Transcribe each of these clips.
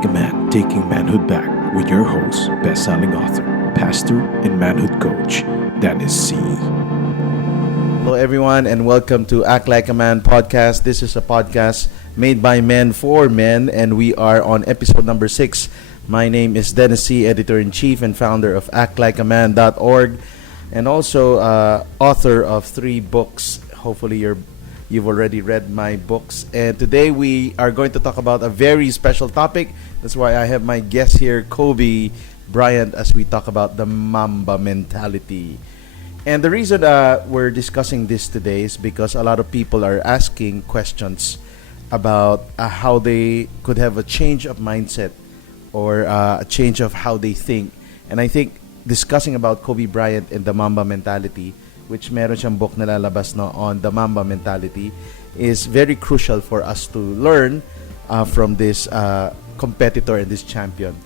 Like a Man, Taking Manhood Back with your host, best-selling author, pastor, and manhood coach, Dennis C. Hello, everyone, and welcome to Act Like a Man podcast. This is a podcast made by men for men, and we are on episode number 6. My name is Dennis C., editor-in-chief and founder of actlikeaman.org, and also author of 3 books. Hopefully, you've already read my books. And today we are going to talk about a very special topic. That's why I have my guest here, Bryant, as we talk about the Mamba mentality. And the reason we're discussing this today is because a lot of people are asking questions about how they could have a change of mindset or a change of how they think. And I think discussing about Kobe Bryant and the Mamba mentality, which meron siyang book na lalabas na on the Mamba mentality, is very crucial for us to learn from this competitor and this champion.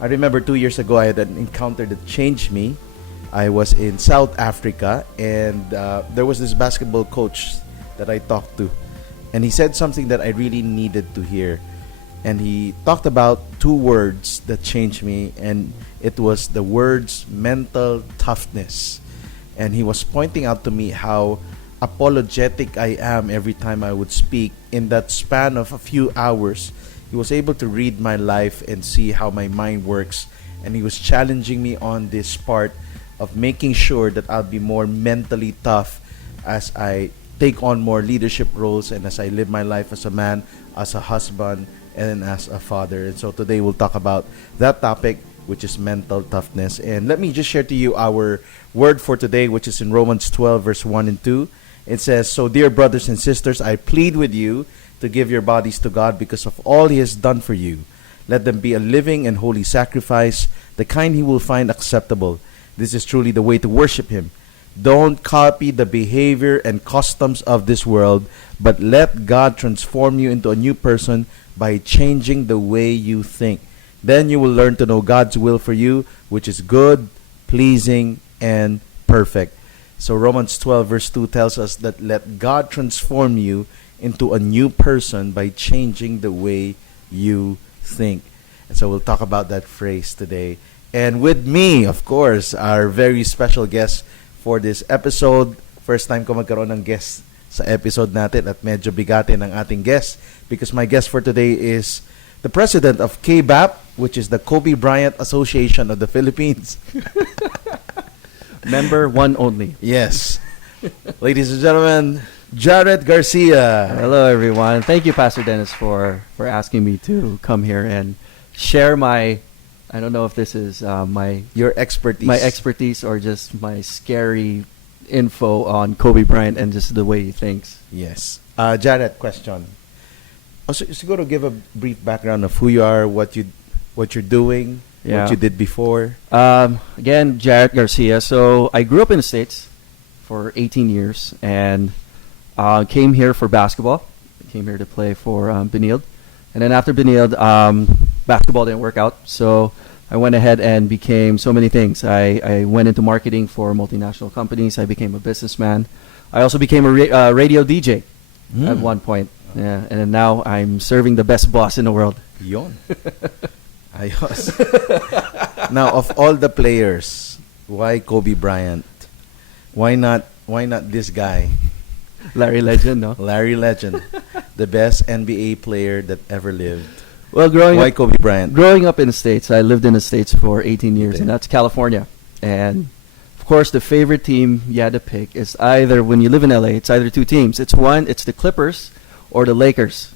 I remember 2 years ago I had an encounter that changed me. I was in South Africa, and there was this basketball coach that I talked to, and he said something that I really needed to hear. And he talked about 2 words that changed me, and it was the words mental toughness. And he was pointing out to me how apologetic I am every time I would speak. In that span of a few hours, he was able to read my life and see how my mind works. And he was challenging me on this part of making sure that I'll be more mentally tough as I take on more leadership roles and as I live my life as a man, as a husband, and as a father. And so today we'll talk about that topic, which is mental toughness. And let me just share to you our word for today, which is in Romans 12, verse 1 and 2. It says, "So dear brothers and sisters, I plead with you to give your bodies to God because of all He has done for you. Let them be a living and holy sacrifice, the kind He will find acceptable. This is truly the way to worship Him. Don't copy the behavior and customs of this world, but let God transform you into a new person by changing the way you think. Then you will learn to know God's will for you, which is good, pleasing, and perfect." So Romans 12 verse 2 tells us that let God transform you into a new person by changing the way you think. And so we'll talk about that phrase today. And with me, of course, our very special guest for this episode. First time ko magkaroon ng guest sa episode natin at medyo bigatin ang ating guest because my guest for today is the president of KBAP, which is the Kobe Bryant Association of the Philippines. Member one only. Yes. Ladies and gentlemen, Jaret Garcia. Hello, everyone. Thank you, Pastor Dennis, for asking me to come here and share my, I don't know if this is Your expertise. my expertise or just my scary info on Kobe Bryant and just the way he thinks. Yes. Jaret, question. Siguro give a brief background of who you are, what you're doing, what you did before. Again, Jaret Garcia. So I grew up in the States for 18 years and came here for basketball. Came here to play for Benilde. And then after Benilde, basketball didn't work out. So I went ahead and became so many things. I went into marketing for multinational companies. I became a businessman. I also became a radio DJ at one point. Yeah, and then now I'm serving the best boss in the world. Yon. Ayos. Now, of all the players, why Kobe Bryant? Why not this guy? Larry Legend, no? Larry Legend, the best NBA player that ever lived. Well, Why Kobe Bryant? growing up in the States, I lived in the States for 18 years, and that's California. And of course, the favorite team you had to pick is either, when you live in LA, it's either 2 teams. It's the Clippers or the Lakers.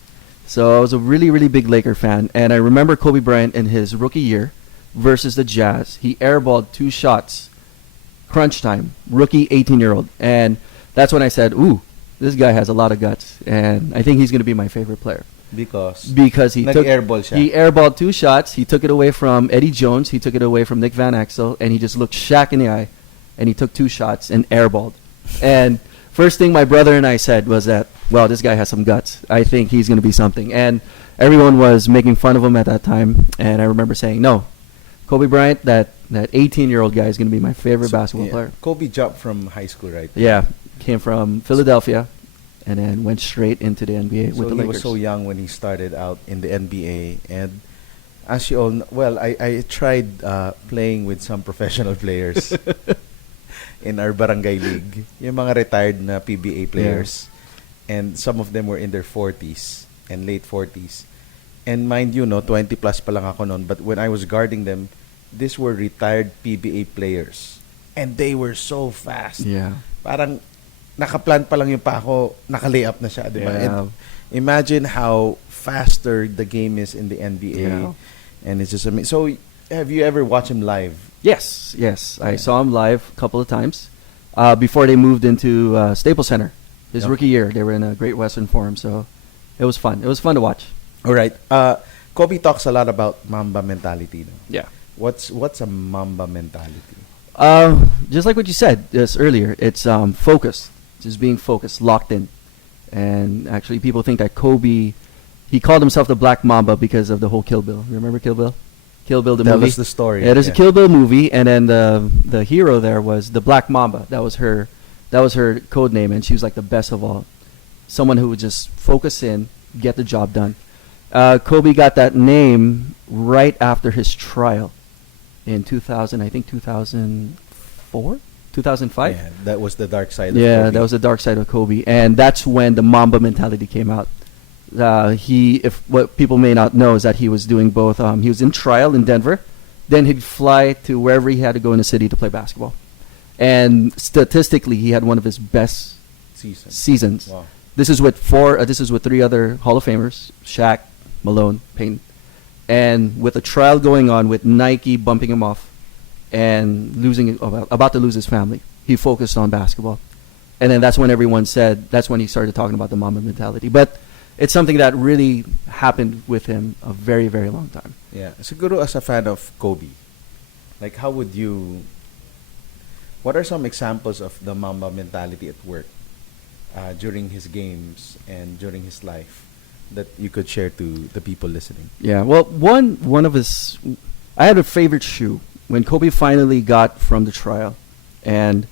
So I was a really, really big Laker fan. And I remember Kobe Bryant in his rookie year versus the Jazz. He airballed 2 shots, crunch time, rookie 18-year-old. And that's when I said, ooh, this guy has a lot of guts. And I think he's going to be my favorite player. Because he nag-airball siya. He airballed 2 shots. He took it away from Eddie Jones. He took it away from Nick Van Exel. And he just looked Shaq in the eye. And he took 2 shots and airballed. And first thing my brother and I said was that, well, this guy has some guts. I think he's going to be something. And everyone was making fun of him at that time. And I remember saying, no, Kobe Bryant, that 18-year-old guy is going to be my favorite basketball player. Kobe jumped from high school, right? Yeah, came from Philadelphia and then went straight into the NBA with the Lakers. So he was so young when he started out in the NBA. And As you all know, well, I tried playing with some professional players in our barangay league. Yung mga retired na PBA players. And some of them were in their 40s and late 40s. And mind you, no, 20 plus pa lang ako noon. But when I was guarding them, these were retired PBA players. And they were so fast. Yeah. Parang nakaplan pa lang yung pa ako, naka-layup na siya, di ba? Yeah. And imagine how faster the game is in the NBA. Yeah. And it's just amazing. So, have you ever watched him live? Yes. I saw him live a couple of times before they moved into Staples Center. His rookie year, they were in a Great Western Forum, so it was fun. It was fun to watch. All right. Kobe talks a lot about Mamba mentality. No? Yeah. What's a Mamba mentality? Just like what you said just earlier, it's focused, just being focused, locked in. And actually, people think that Kobe, he called himself the Black Mamba because of the whole Kill Bill. Remember Kill Bill? Kill Bill, the movie. Tell us the story. Yeah, there's a Kill Bill movie, and then the hero there was the Black Mamba. That was her code name, and she was like the best of all. Someone who would just focus in, get the job done. Kobe got that name right after his trial in 2000, I think 2004, 2005. Yeah, that was the dark side of Kobe. Yeah, that was the dark side of Kobe, and that's when the Mamba mentality came out. If what people may not know is that he was doing both. He was in trial in Denver, then he'd fly to wherever he had to go in the city to play basketball. And statistically, he had one of his best seasons. Wow. This is with three other Hall of Famers: Shaq, Malone, Payton, and with a trial going on with Nike bumping him off and about to lose his family. He focused on basketball, and then that's when he started talking about the Mamba mentality. But it's something that really happened with him a very, very long time. Yeah. Siguro as a fan of Kobe, like what are some examples of the Mamba mentality at work during his games and during his life that you could share to the people listening? Yeah, well, one of his, I had a favorite shoe when Kobe finally got from the trial, and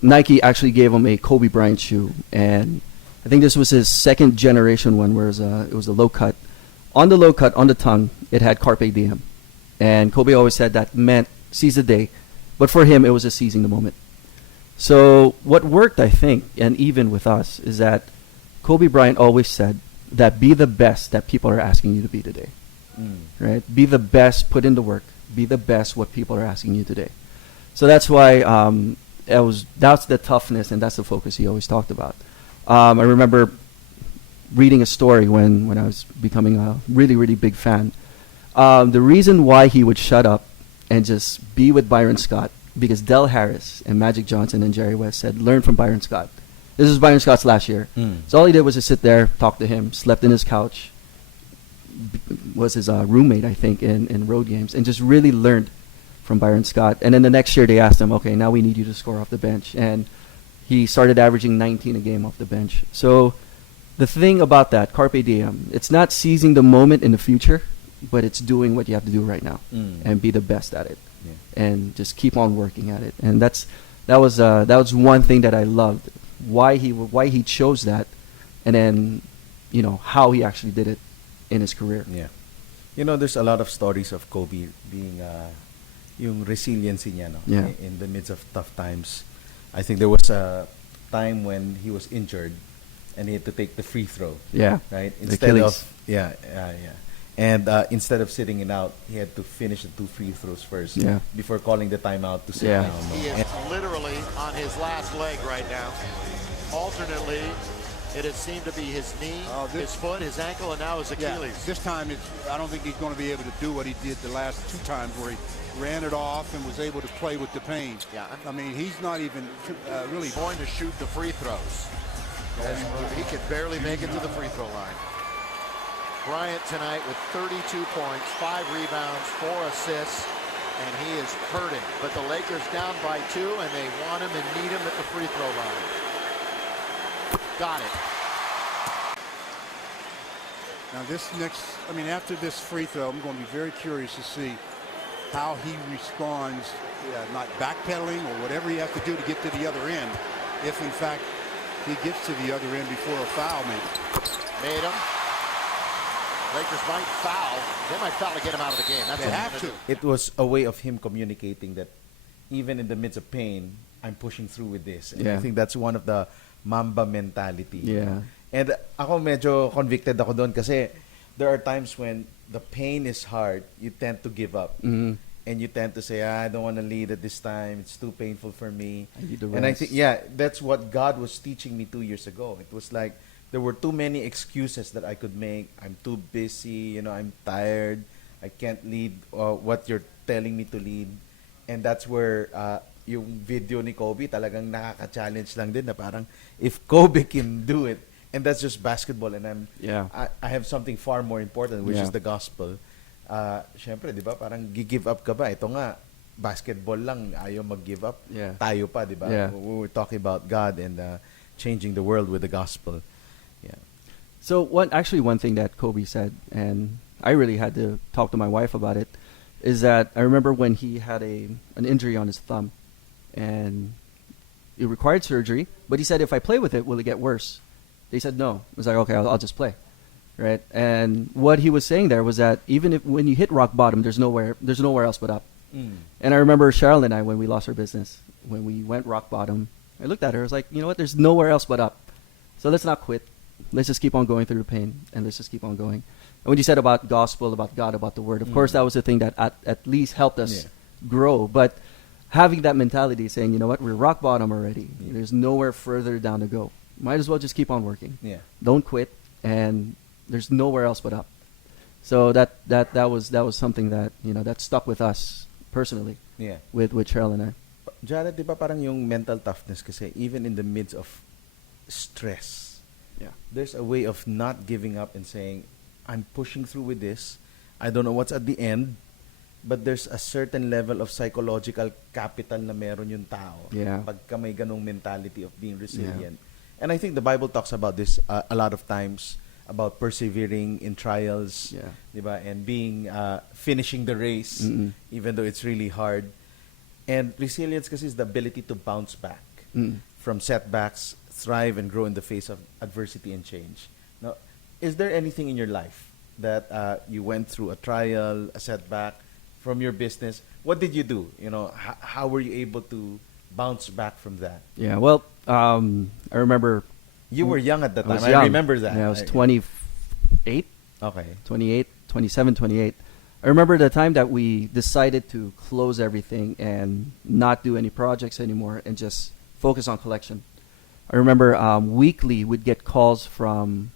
Nike actually gave him a Kobe Bryant shoe, and I think this was his second generation one, where it was a low cut. On the low cut, on the tongue, it had Carpe Diem, and Kobe always said that meant seize the day, but for him, it was just seizing the moment. So what worked, I think, and even with us, is that Kobe Bryant always said that be the best that people are asking you to be today. Right? Be the best, put in the work. Be the best what people are asking you today. So that's why that's the toughness and that's the focus he always talked about. I remember reading a story when I was becoming a really, really big fan. The reason why he would shut up and just be with Byron Scott, because Del Harris and Magic Johnson and Jerry West said, learn from Byron Scott. This was Byron Scott's last year. So all he did was just sit there, talk to him, slept in his couch, was his roommate, I think, in road games, and just really learned from Byron Scott. And then the next year they asked him, okay, now we need you to score off the bench. And he started averaging 19 a game off the bench. So the thing about that, Carpe Diem, it's not seizing the moment in the future, but it's doing what you have to do right now and be the best at it. Yeah. And just keep on working at it. And that was one thing that I loved. Why he chose that, and then how he actually did it in his career. Yeah, there's a lot of stories of Kobe being yung resiliency niya, no? Yeah. In the midst of tough times. I think there was a time when he was injured and he had to take the free throw. Yeah, right. And instead of sitting it out, he had to finish the 2 free throws first before calling the timeout to sit down. No? He is literally on his last leg right now. Alternately, it has seemed to be his knee, his foot, his ankle, and now his Achilles. Yeah, this time, I don't think he's going to be able to do what he did the last 2 times where he ran it off and was able to play with the pain. Yeah, I mean, he's not even really going to shoot the free throws. He could barely make it to the free throw line. Bryant tonight with 32 points, 5 rebounds, 4 assists, and he is hurting. But the Lakers down by 2, and they want him and need him at the free throw line. Got it. Now after this free throw, I'm going to be very curious to see how he responds, not backpedaling or whatever he has to do to get to the other end, if in fact he gets to the other end before a foul maybe. Made him. Lakers might foul. They might foul to get him out of the game. That's They what have they're to. gonna do. It was a way of him communicating that even in the midst of pain, I'm pushing through with this. And I Yeah. think that's one of the Mamba mentality. Yeah. And ako medyo convicted ako doon kasi there are times when the pain is hard, you tend to give up. Mhm. And you tend to say, I don't want to lead at this time. It's too painful for me. I need to And I rest. think, yeah, that's what God was teaching me 2 years ago. It was like there were too many excuses that I could make. I'm too busy. I'm tired. I can't lead what you're telling me to lead. And that's where yung video ni Kobe talagang nakaka-challenge lang din na parang if Kobe can do it, and that's just basketball, and Yeah. I have something far more important, which Yeah. is the gospel. Syempre, di ba, parang gi-give up ka ba? Ito nga, basketball lang, ayaw mag-give up. Yeah. Tayo pa, di ba? Yeah. We were talking about God and changing the world with the gospel. Yeah. So one thing that Kobe said, and I really had to talk to my wife about it, is that I remember when he had an injury on his thumb, and it required surgery. But he said, if I play with it, will it get worse? They said no. I was like, okay, I'll just play, right? And what he was saying there was that even if when you hit rock bottom, there's nowhere else but up. And I remember Cheryl and I, when we lost our business, when we went rock bottom, I looked at her. I was like, you know what? There's nowhere else but up. So let's not quit. Let's just keep on going through the pain, and let's just keep on going. And when you said about gospel, about God, about the Word, of course, that was the thing that at least helped us grow. But having that mentality, saying, you know what, we're rock bottom already. Yeah. There's nowhere further down to go. Might as well just keep on working. Yeah. Don't quit, and there's nowhere else but up. So that was something that that stuck with us personally. Yeah. With Cheryl and I. Jared, di ba parang yung mental toughness kasi even in the midst of stress, there's a way of not giving up and saying, I'm pushing through with this. I don't know what's at the end, but there's a certain level of psychological capital na meron yung tao. Yeah. Pagka may ganong mentality of being resilient. And I think the Bible talks about this a lot of times, about persevering in trials, Yeah. diba? And being finishing the race, Mm-mm. even though it's really hard. And resilience kasi is the ability to bounce back from setbacks, thrive and grow in the face of adversity and change. Now, is there anything in your life that you went through a trial, a setback from your business? What did you do? How were you able to bounce back from that? Yeah. Well, I remember You were young at that I time. was I young. remember that. Yeah, I was 28, Okay. 28, 27, 28. I remember the time that we decided to close everything and not do any projects anymore and just focus on collection. I remember weekly we'd get calls from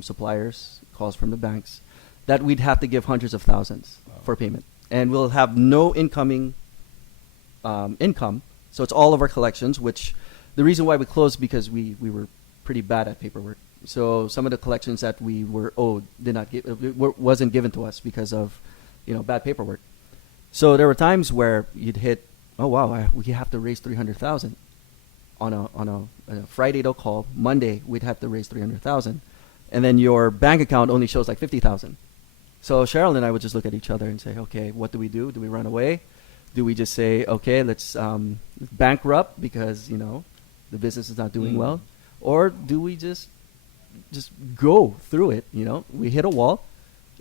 suppliers, calls from the banks, that we'd have to give hundreds of thousands for payment. And we'll have no incoming income. So it's all of our collections, which the reason why we closed because we were pretty bad at paperwork. So some of the collections that we were owed wasn't given to us because of bad paperwork. So there were times where you'd hit, oh wow, we have to raise 300,000 on a Friday. They'll call Monday. We'd have to raise 300,000, and then your bank account only shows like 50,000. So Cheryl and I would just look at each other and say, okay, what do we do? Do we run away? Do we just say, okay, let's bankrupt because the business is not doing well, or do we just go through it? We hit a wall.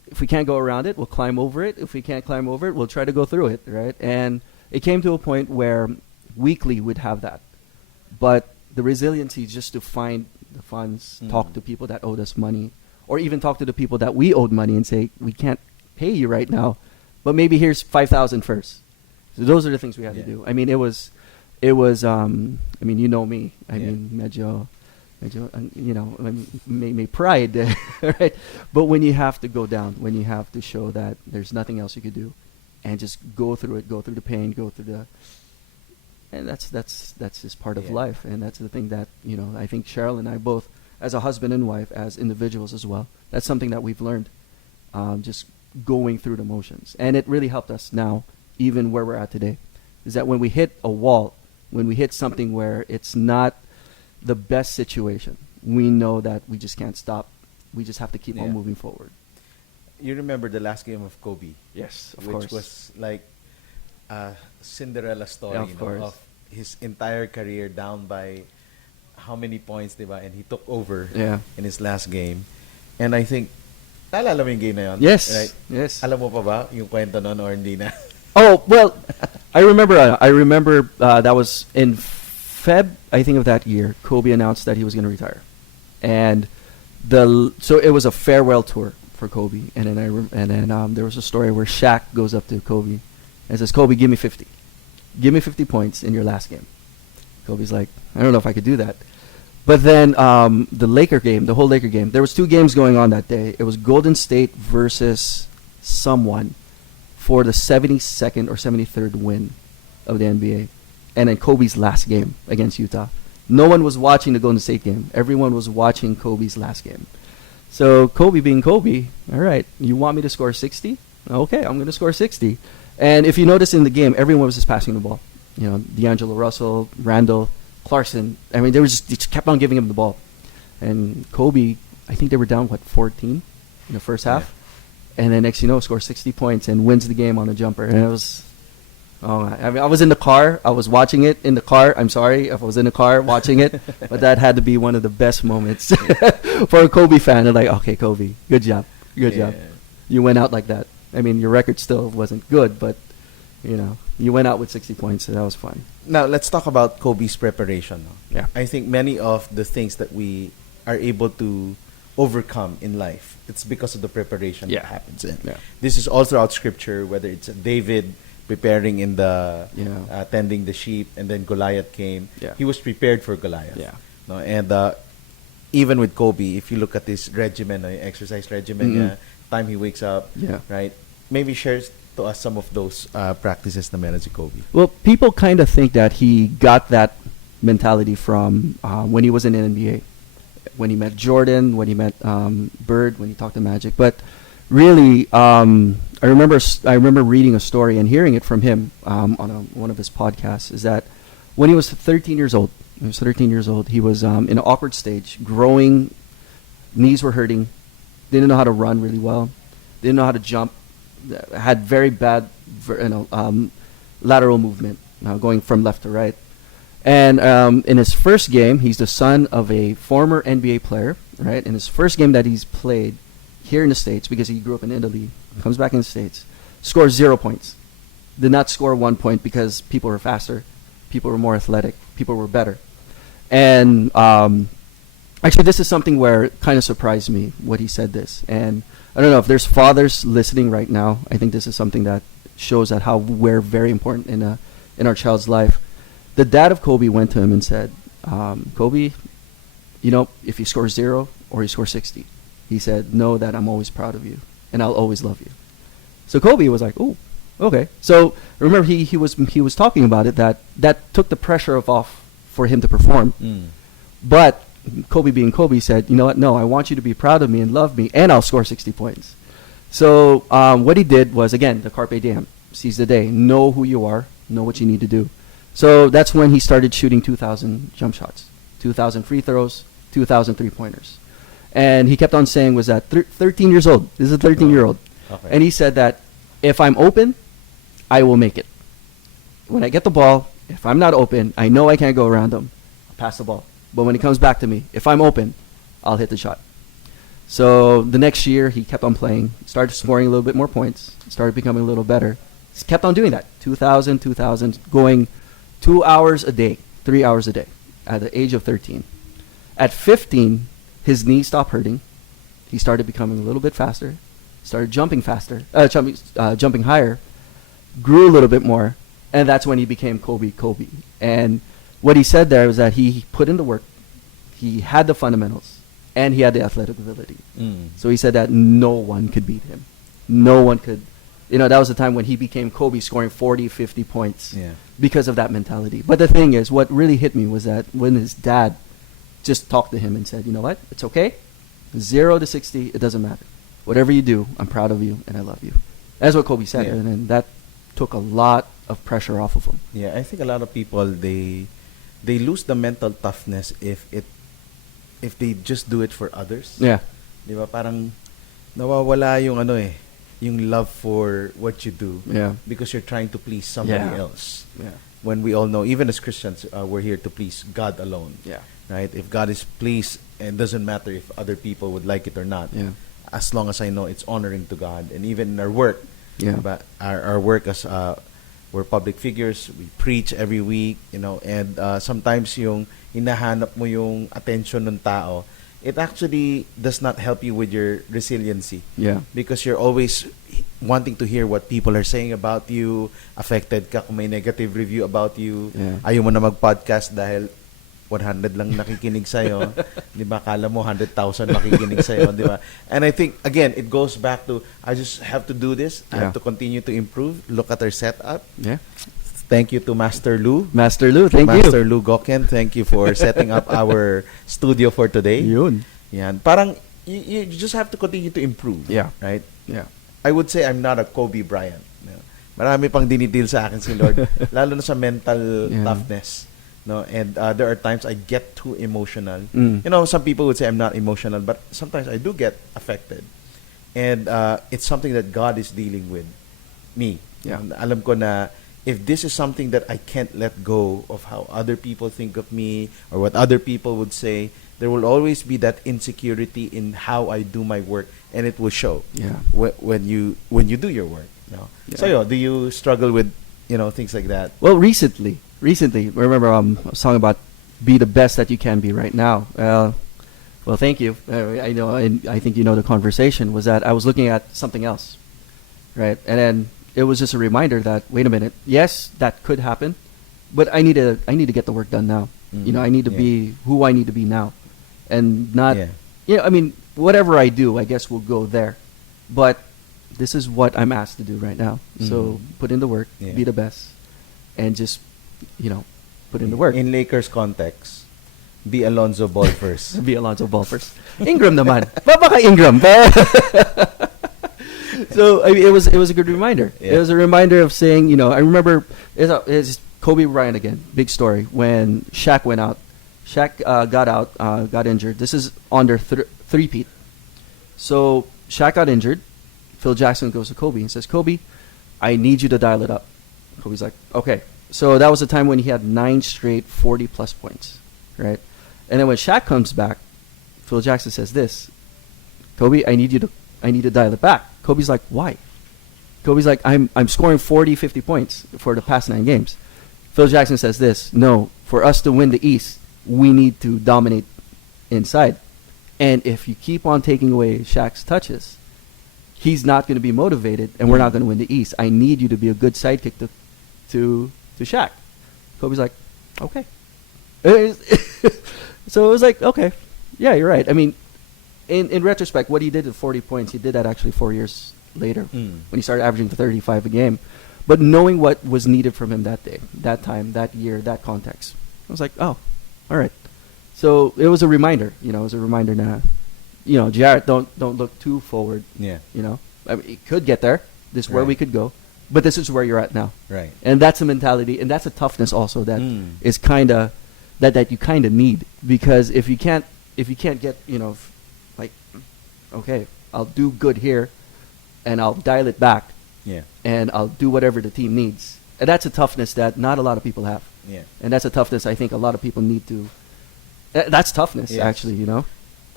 If we can't go around it, we'll climb over it. If we can't climb over it, we'll try to go through it, right? And it came to a point where weekly we'd have that. But the resiliency just to find the funds, talk to people that owed us money, or even talk to the people that we owed money and say, we can't pay you right now, but maybe here's 5,000 first. So those are the things we had to do. I mean, it was I mean, you know me. I mean, medyo, may pride, right? But when you have to go down, when you have to show that there's nothing else you could do, and just go through it, go through the pain, and that's just part of life, and that's the thing that I think Cheryl and I both, as a husband and wife, as individuals as well, that's something that we've learned, just going through the motions, and it really helped us now, even where we're at today, is that when we hit a wall, when we hit something where it's not the best situation, we know that we just can't stop. We just have to keep on moving forward. You remember the last game of Kobe? Yes, of which course. was like a Cinderella story, Yeah, of course. of his entire career down by how many points, diba? And he took over Yeah. in his last game. And I think Naalala mo yung game na yun? Yes. Right? Yes. Alam mo pa ba yung kwento nun or hindi na? Oh well, I remember. That was in Feb, I think, of that year. Kobe announced that he was going to retire, and so it was a farewell tour for Kobe. And then there was a story where Shaq goes up to Kobe and says, "Kobe, give me 50. Give me 50 points in your last game." Kobe's like, "I don't know if I could do that." But then the whole Laker game, there was 2 games going on that day. It was Golden State versus someone for the 72nd or 73rd win of the NBA. And then Kobe's last game against Utah. No one was watching the Golden State game. Everyone was watching Kobe's last game. So Kobe being Kobe, all right, you want me to score 60? Okay, I'm going to score 60. And if you notice in the game, everyone was just passing the ball. You know, D'Angelo Russell, Randall, Clarkson. I mean, they just kept on giving him the ball. And Kobe, I think they were down, 14 in the first half? And then next you know, scores 60 points and wins the game on a jumper. And it was, I mean, I was in the car. I was watching it in the car. I'm sorry if I was in the car watching it. But that had to be one of the best moments for a Kobe fan. They're like, okay, Kobe, good job. Good job. You went out like that. I mean, your record still wasn't good, but, you know, you went out with 60 points, so that was fun. Now, let's talk about Kobe's preparation. No? Yeah. I think many of the things that we are able to overcome in life, it's because of the preparation that happens. And this is all throughout Scripture, whether it's David preparing in the tending the sheep, and then Goliath came. Yeah. He was prepared for Goliath. Yeah. No, and even with Kobe, if you look at this regimen, exercise regimen, time he wakes up, right? Maybe shares to us some of those practices na meron si Kobe. Well, people kind of think that he got that mentality from when he was in the NBA, when he met Jordan, when he met Bird, when he talked to Magic. But really, I remember reading a story and hearing it from him on one of his podcasts. Is that when he was 13 years old, he was in an awkward stage, growing, knees were hurting, didn't know how to run really well, didn't know how to jump, had very bad lateral movement, going from left to right. And in his first game, he's the son of a former NBA player, right? In his first game that he's played here in the States, because he grew up in Italy, comes back in the States, scores 0 points. Did not score 1 point because people were faster, people were more athletic, people were better. And actually, this is something where it kind of surprised me what he said this. And I don't know if there's fathers listening right now. I think this is something that shows that how we're very important in our child's life. The dad of Kobe went to him and said, Kobe, you know, if you score 0 or you score 60, he said, know that I'm always proud of you and I'll always love you. So Kobe was like, oh, okay. So remember, he was talking about it, that took the pressure off for him to perform. But Kobe being Kobe said, you know what, no, I want you to be proud of me and love me, and I'll score 60 points. So what he did was, again, the carpe diem, seize the day, know who you are, know what you need to do. So that's when he started shooting 2,000 jump shots, 2,000 free throws, 2,000 three-pointers. And he kept on saying was that 13 years old, this is a 13-year-old, Okay. and he said that if I'm open, I will make it. When I get the ball, if I'm not open, I know I can't go around him, I'll pass the ball. But when it comes back to me, if I'm open, I'll hit the shot. So the next year, he kept on playing, started scoring a little bit more points, started becoming a little better. He kept on doing that, 2,000, going 2 hours a day, 3 hours a day, at the age of 13. At 15, his knee stopped hurting. He started becoming a little bit faster, started jumping faster, jumping higher, grew a little bit more, and that's when he became Kobe. And what he said there was that he put in the work, he had the fundamentals, and he had the athletic ability. So he said that no one could beat him. No one could. You know, that was the time when he became Kobe, scoring 40, 50 points because of that mentality. But the thing is, what really hit me was that when his dad just talked to him and said, you know what, it's okay, 0 to 60, it doesn't matter. Whatever you do, I'm proud of you and I love you. That's what Kobe said, and then that took a lot of pressure off of him. Yeah, I think a lot of people, they lose the mental toughness if they just do it for others. Yeah. Di ba? Parang nawawala yung yung love for what you do. Yeah. Because you're trying to please somebody else. Yeah. When we all know, even as Christians, we're here to please God alone. Yeah. Right? If God is pleased, it doesn't matter if other people would like it or not. Yeah. as long as I know it's honoring to God. And even in our work, Yeah. but our work as we're public figures, we preach every week, and sometimes yung hinahanap mo yung attention ng tao, it actually does not help you with your resiliency. Yeah. Because you're always wanting to hear what people are saying about you, affected ka kung may negative review about you, Yeah. ayaw mo na mag-podcast dahil 100 lang nakikinig sa'yo. Di ba? Kala mo 100,000 makikinig sa'yo. Di ba? And I think, again, it goes back to, I just have to do this. I have to continue to improve. Look at our setup. Yeah. Thank you to Master Lou. Master Lou, thank Master you. Lou Goken, thank you for setting up our studio for today. Yun. Yan. Parang, you just have to continue to improve. Yeah. Right? Yeah. I would say I'm not a Kobe Bryant. Marami pang dinidil sa akin si Lord. Lalo na sa mental toughness. No, and there are times I get too emotional. Some people would say I'm not emotional, but sometimes I do get affected. And it's something that God is dealing with me. Yeah. Alam ko na if this is something that I can't let go of how other people think of me or what other people would say, there will always be that insecurity in how I do my work, and it will show. Yeah. When you do your work. No. Yeah. So do you struggle with things like that? Well, recently, remember I was talking about be the best that you can be right now. Well, thank you. I know, and I think the conversation was that I was looking at something else, right? And then it was just a reminder that wait a minute, yes, that could happen, but I need to get the work done now. I need to be who I need to be now, and not. I mean, whatever I do, I guess will go there, but this is what I'm asked to do right now. So put in the work, be the best, and just put in the work. In Lakers context, be Alonzo Ball first. Be Alonzo Ball first. Ingram naman. Baka Ingram. So I mean, it was a good reminder. Yeah. It was a reminder of saying, I remember it's Kobe Bryant again. Big story when Shaq went out. Shaq got injured. This is on their three-peat. So Shaq got injured. Phil Jackson goes to Kobe and says, Kobe, I need you to dial it up. Kobe's like, okay. So that was the time when he had 9 straight 40-plus points, right? And then when Shaq comes back, Phil Jackson says this, Kobe, I need to dial it back. Kobe's like, why? Kobe's like, I'm scoring 40, 50 points for the past 9 games. Phil Jackson says this, no, for us to win the East, we need to dominate inside. And if you keep on taking away Shaq's touches, he's not going to be motivated, and we're not going to win the East. I need you to be a good sidekick to Shaq. Kobe's like, okay. So it was like, okay, yeah, you're right. I mean, in retrospect, what he did at 40 points, he did that actually 4 years later when he started averaging 35 a game. But knowing what was needed from him that day, that time, that year, that context, I was like, oh, all right. So it was a reminder, it was a reminder now. Jarrod, don't look too forward. Yeah. I mean, it could get there. This is where we could go, but this is where you're at now. Right. And that's a mentality, and that's a toughness also that is kind of that you kind of need, because if you can't get like, okay, I'll do good here, and I'll dial it back. Yeah. And I'll do whatever the team needs. And that's a toughness that not a lot of people have. Yeah. And that's a toughness I think a lot of people need to. That's toughness, Yes. actually.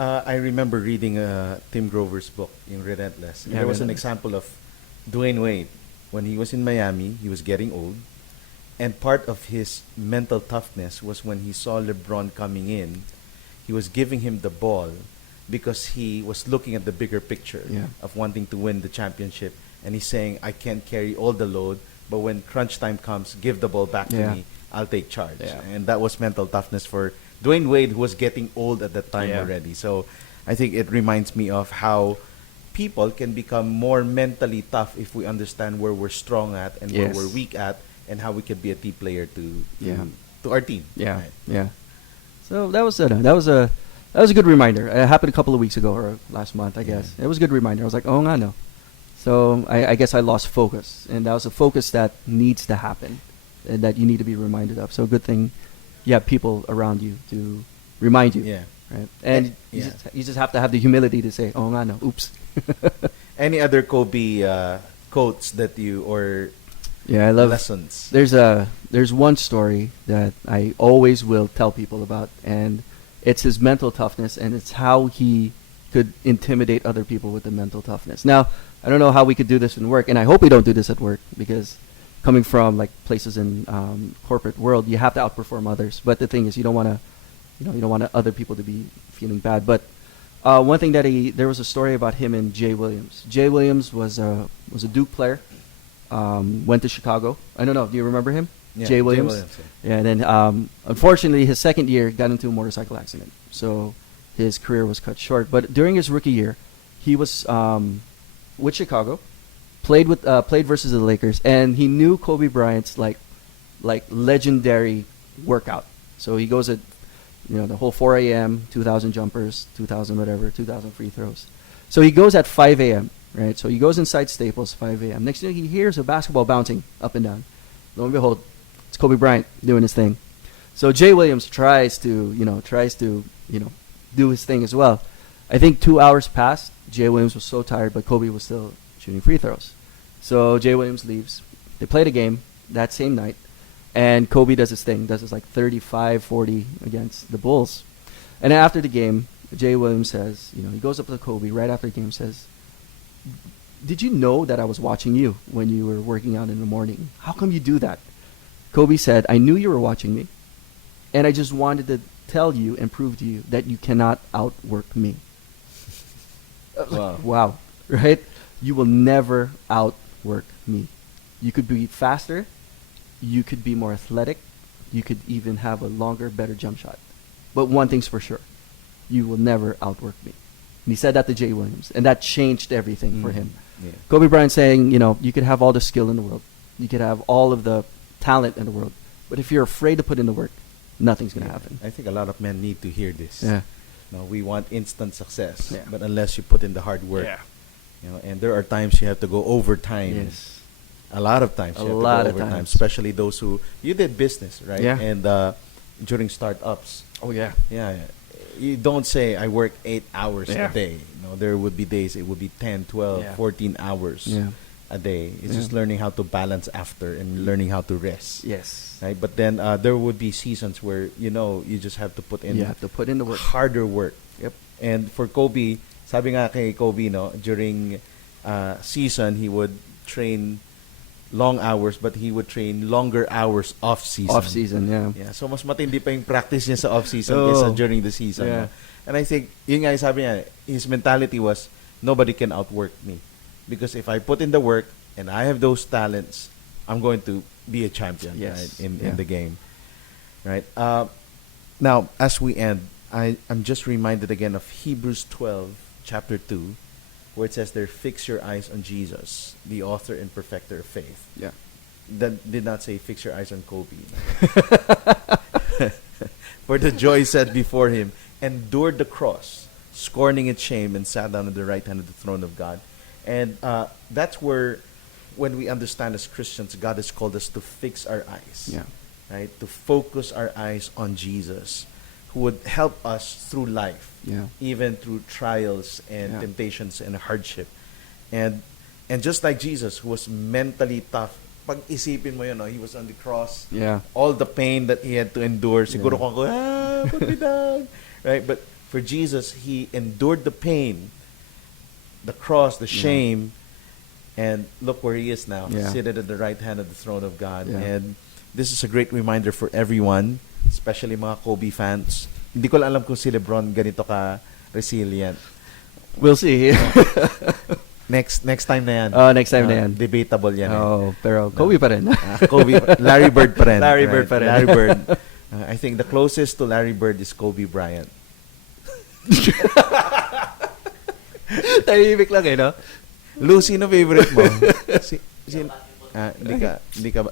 I remember reading Tim Grover's book in Relentless. And Yeah, there was an Relentless. example of Dwayne Wade. When he was in Miami, he was getting old. And part of his mental toughness was when he saw LeBron coming in, he was giving him the ball because he was looking at the bigger picture of wanting to win the championship. And he's saying, I can't carry all the load, but when crunch time comes, give the ball back to me. I'll take charge. Yeah. And that was mental toughness for Dwayne Wade, who was getting old at that time already. So I think it reminds me of how people can become more mentally tough if we understand where we're strong at and where we're weak at, and how we can be a team player to our team. Yeah, Right. yeah. So that was a good reminder. It happened a couple of weeks ago or last month, I guess. It was a good reminder. I was like, oh, I know. So I guess I lost focus, and that was a focus that needs to happen, and that you need to be reminded of. So good thing you have people around you to remind you. Yeah. Right. And you just have to have the humility to say, oh, I know. Oops. Any other Kobe quotes that you or I love lessons? There's one story that I always will tell people about, and it's his mental toughness, and it's how he could intimidate other people with the mental toughness. Now, I don't know how we could do this in work, and I hope we don't do this at work, because coming from like places in corporate world, you have to outperform others. But the thing is, you don't want to, you don't want other people to be feeling bad. But one thing that there was a story about him and Jay Williams. Jay Williams was a Duke player. Went to Chicago. I don't know. Do you remember him? Yeah, Jay Williams. Yeah. Yeah. And then unfortunately, his second year got into a motorcycle accident, so his career was cut short. But during his rookie year, he was with Chicago, played versus the Lakers, and he knew Kobe Bryant's like legendary workout. So he goes at the whole 4 a.m., 2,000 jumpers, 2,000 whatever, 2,000 free throws. So he goes at 5 a.m., right? So he goes inside Staples 5 a.m. Next thing he hears a basketball bouncing up and down. Lo and behold, it's Kobe Bryant doing his thing. So Jay Williams tries to do his thing as well. I think 2 hours passed. Jay Williams was so tired, but Kobe was still shooting free throws. So Jay Williams leaves. They played a game that same night, and Kobe does his thing, does his like 35-40 against the Bulls. And after the game, Jay Williams says, he goes up to Kobe right after the game, says, "Did you know that I was watching you when you were working out in the morning? How come you do that?" Kobe said, "I knew you were watching me, and I just wanted to tell you and prove to you that you cannot outwork me." Wow. Wow, right? You will never outwork me. You could be faster, you could be more athletic, you could even have a longer, better jump shot. But one thing's for sure, you will never outwork me. And he said that to Jay Williams, and that changed everything for him. Yeah. Kobe Bryant saying, you could have all the skill in the world, you could have all of the talent in the world, but if you're afraid to put in the work, nothing's going to happen. I think a lot of men need to hear this. Yeah. No, we want instant success, Yeah. but unless you put in the hard work, and there are times you have to go overtime. Yes. A lot of times A you have lot to of go overtime, times. especially those who you did business, right? Yeah. And during startups, Oh, yeah. yeah, you don't say I work 8 hours Yeah. a day. No, there would be days it would be 10, 12, Yeah. 14 hours Yeah. a day. It's Yeah. just learning how to balance after and learning how to rest. Yes. Right? But then there would be seasons where you just have to put in You have to put in the work. harder work. Yep. And for Kobe, sabi nga kay Kobe, during season, he would train long hours, but he would train longer hours off season. Off season, yeah. Yeah, so mas matindi pa yung practice niya sa off season Oh. kaysa during the season. Yeah. No? And I think, yun nga yung sabi niya, his mentality was, nobody can outwork me. Because if I put in the work and I have those talents, I'm going to be a champion, Yes. right, in Yeah. the game. Right? Now, as we end, I'm just reminded again of Hebrews 12, chapter 2, where it says there, fix your eyes on Jesus, the author and perfecter of faith. Yeah. That did not say fix your eyes on Kobe. For the joy set before him, endured the cross, scorning its shame, and sat down at the right hand of the throne of God. And that's where, when we understand as Christians, God has called us to fix our eyes. Yeah. Right? To focus our eyes on Jesus, who would help us through life, Yeah. even through trials and Yeah. temptations and hardship. And just like Jesus, who was mentally tough, pag isipin mo yun, he was on the cross, Yeah. all the pain that he had to endure, siguro Yeah. kung put me down. Right? But for Jesus, he endured the pain, the cross, the Yeah. shame, and look where he is now, Yeah. seated at the right hand of the throne of God. Yeah. And this is a great reminder for everyone, especially mga Kobe fans. Hindi ko lang alam kung si LeBron ganito ka resilient. We'll see. Next time na yan. Oh, next time na yan. Debatable yan. Oh, pero Kobe pa rin. Kobe, Larry Bird pa rin. Larry Bird pa rin. Larry Bird. I think the closest to Larry Bird is Kobe Bryant. Tahimik lang no? Lou, sino favorite mo? Hindi ka ba?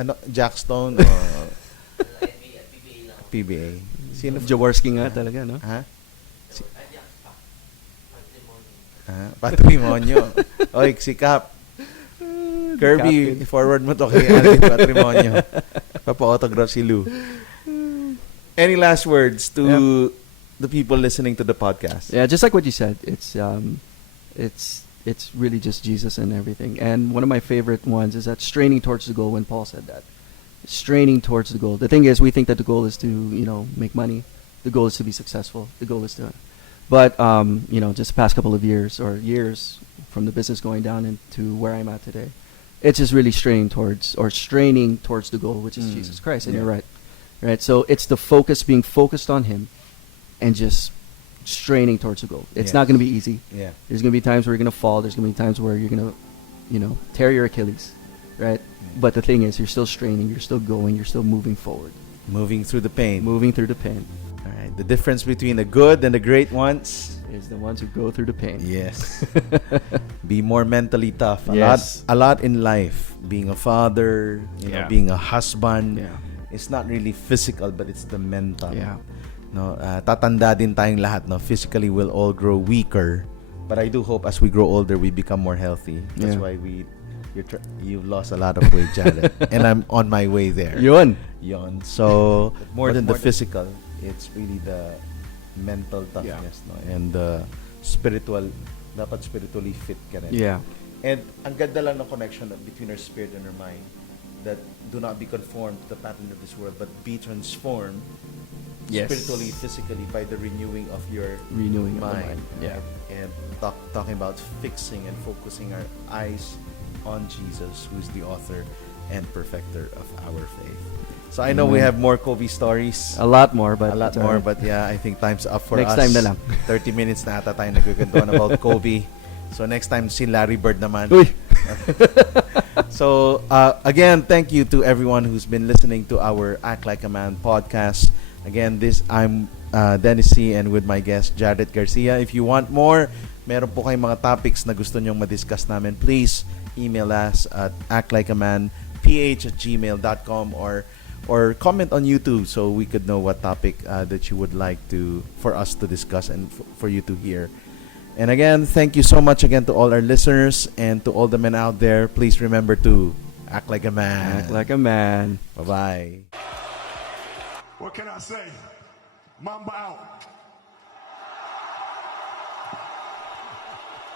Ano, Jack Stone o PBA? Sino? Jaworski nga talaga, no? Ha? Patrimonio. Oy, si Cap. Kirby, Captain. forward mo to kay Alvin Patrimonio. Papa-autograph si Lou. Any last words to the people listening to the podcast? Yeah, just like what you said, it's really just Jesus and everything. And one of my favorite ones is that straining towards the goal. When Paul said that, straining towards the goal. The thing is, we think that the goal is to make money. The goal is to be successful. The goal is to But just the past couple of years or years from the business going down into where I'm at today, it's just really straining towards the goal, which is Jesus Christ. And Yeah. you're right. So it's the focus, being focused on Him, and just straining towards the goal. It's Yes. not going to be easy. Yeah. There's going to be times where you're going to fall. There's going to be times where you're going to, tear your Achilles, right? But the thing is, you're still straining. You're still going. You're still moving forward, Moving through the pain. moving through the pain. All right. The difference between the good and the great ones. Is the ones who go through the pain. Yes. Be more mentally tough. Yes. A lot in life. Being a father, Yeah. being a husband. Yeah. It's not really physical, but it's the mental. Yeah. No, tatanda din tayong lahat, no. Physically, we'll all grow weaker. But I do hope as we grow older, we become more healthy. That's Yeah. why you've lost a lot of weight, Jared. And I'm on my way there. Yun. So, more than the physical, it's really the mental toughness, no? And the spiritual, dapat spiritually fit ka rin. Yeah. And ang ganda lang ng connection between our spirit and our mind, that do not be conformed to the pattern of this world, but be transformed Yes. spiritually, physically by the renewing of your Renewing of the mind. mind. Yeah. And talking about fixing and focusing our eyes on Jesus, who is the author and perfecter of our faith. So I know we have more Kobe stories. A lot more, but A lot it's more, alright. but yeah, I think time's up for Next us. time na lang. 30 minutes na ata tayo nagkukwentuhan about Kobe. So next time, si Larry Bird naman. Uy. So again, thank you to everyone who's been listening to our Act Like a Man podcast. Again, I'm Dennis C. and with my guest, Jaret Garcia. If you want more, meron po kayong mga topics na gusto nyong madiscuss namin, please email us at actlikeamanph@gmail.com or comment on YouTube so we could know what topic that you would like for us to discuss and for you to hear. And again, thank you so much again to all our listeners and to all the men out there. Please remember to act like a man. Act like a man. Bye-bye. What can I say? Mamba out.